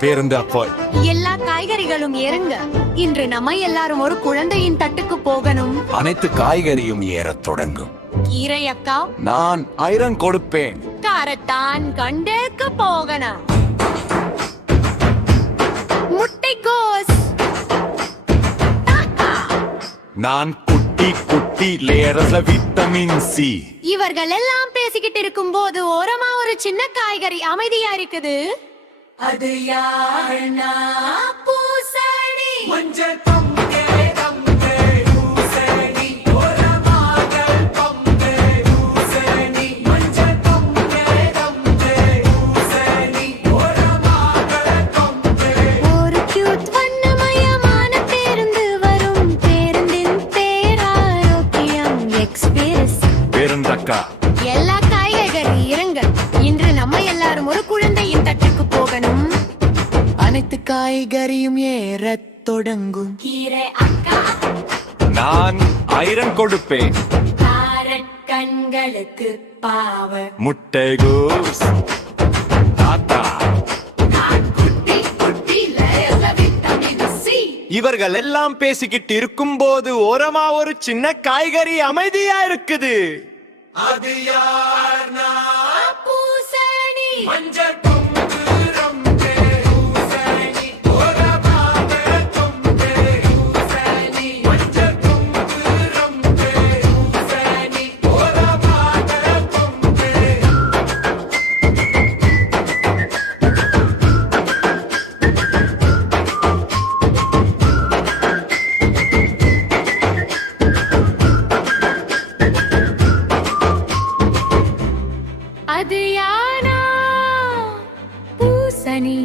பேருந்து அப்போய் எல்லா காய்கறிகளும் ஏறுங்க. இன்று நம்ம எல்லாரும் ஒரு குழந்தையின் தட்டுக்கு போகணும். அனைத்து காய்கறியும் ஏறத் தொடங்கும். கீரை அக்கா நான் ஐரன் கொடுப்பேன். காரத்தான் கண்டேக்க போகணும். முட்டைக்கோஸ் நான் குட்டி லேயர்ல விட்டமின் சி. இவர்கள் எல்லாம் பேசிக்கிட்டு இருக்கும் போது ஓரமா ஒரு சின்ன காய்கறி அமைதியா இருக்குது. அது யாருன்னா பூசணி. மஞ்சள் பம்பே பம்பே பூசணி ஓரமாகல் பம்பே பூசணி மஞ்சள் பம்பே பம்பே பூசணி ஓரமாகல் பம்பே. ஒரு கியூட் வண்ணமயமான பேருந்து வரும். பேருந்தின் பேர் ஆரோக்கியம் எக்ஸ்பிரஸ். பேருந்தக்கா எல்லா காய்கறி இருங்க. இன்று நம்ம எல்லாரும் ஒரு குழந்தையின் தட்டுக்கு போகணும். அனைத்து காய்கறியும் ஏறத் தொடங்கும். கீரை அக்கா நான் ஐரன் கொடுப்பேன். காரட் கண்களுக்கு பாவ. முட்டைகோஸ் தாத்தா. இவர்கள் எல்லாம் பேசிக்கிட்டு இருக்கும் போது ஓரமா ஒரு சின்ன காய்கறி அமைதியா இருக்குது. அது யார்னா பூசணி. மஞ்சள் பம்பு ரம்பே பூசணி ஓரமாகல் பம்பே பூசணி மஞ்சள் பம்பு ரம்பே பூசணி ஓரமாகல் பம்பே. அது யானா பூசணி.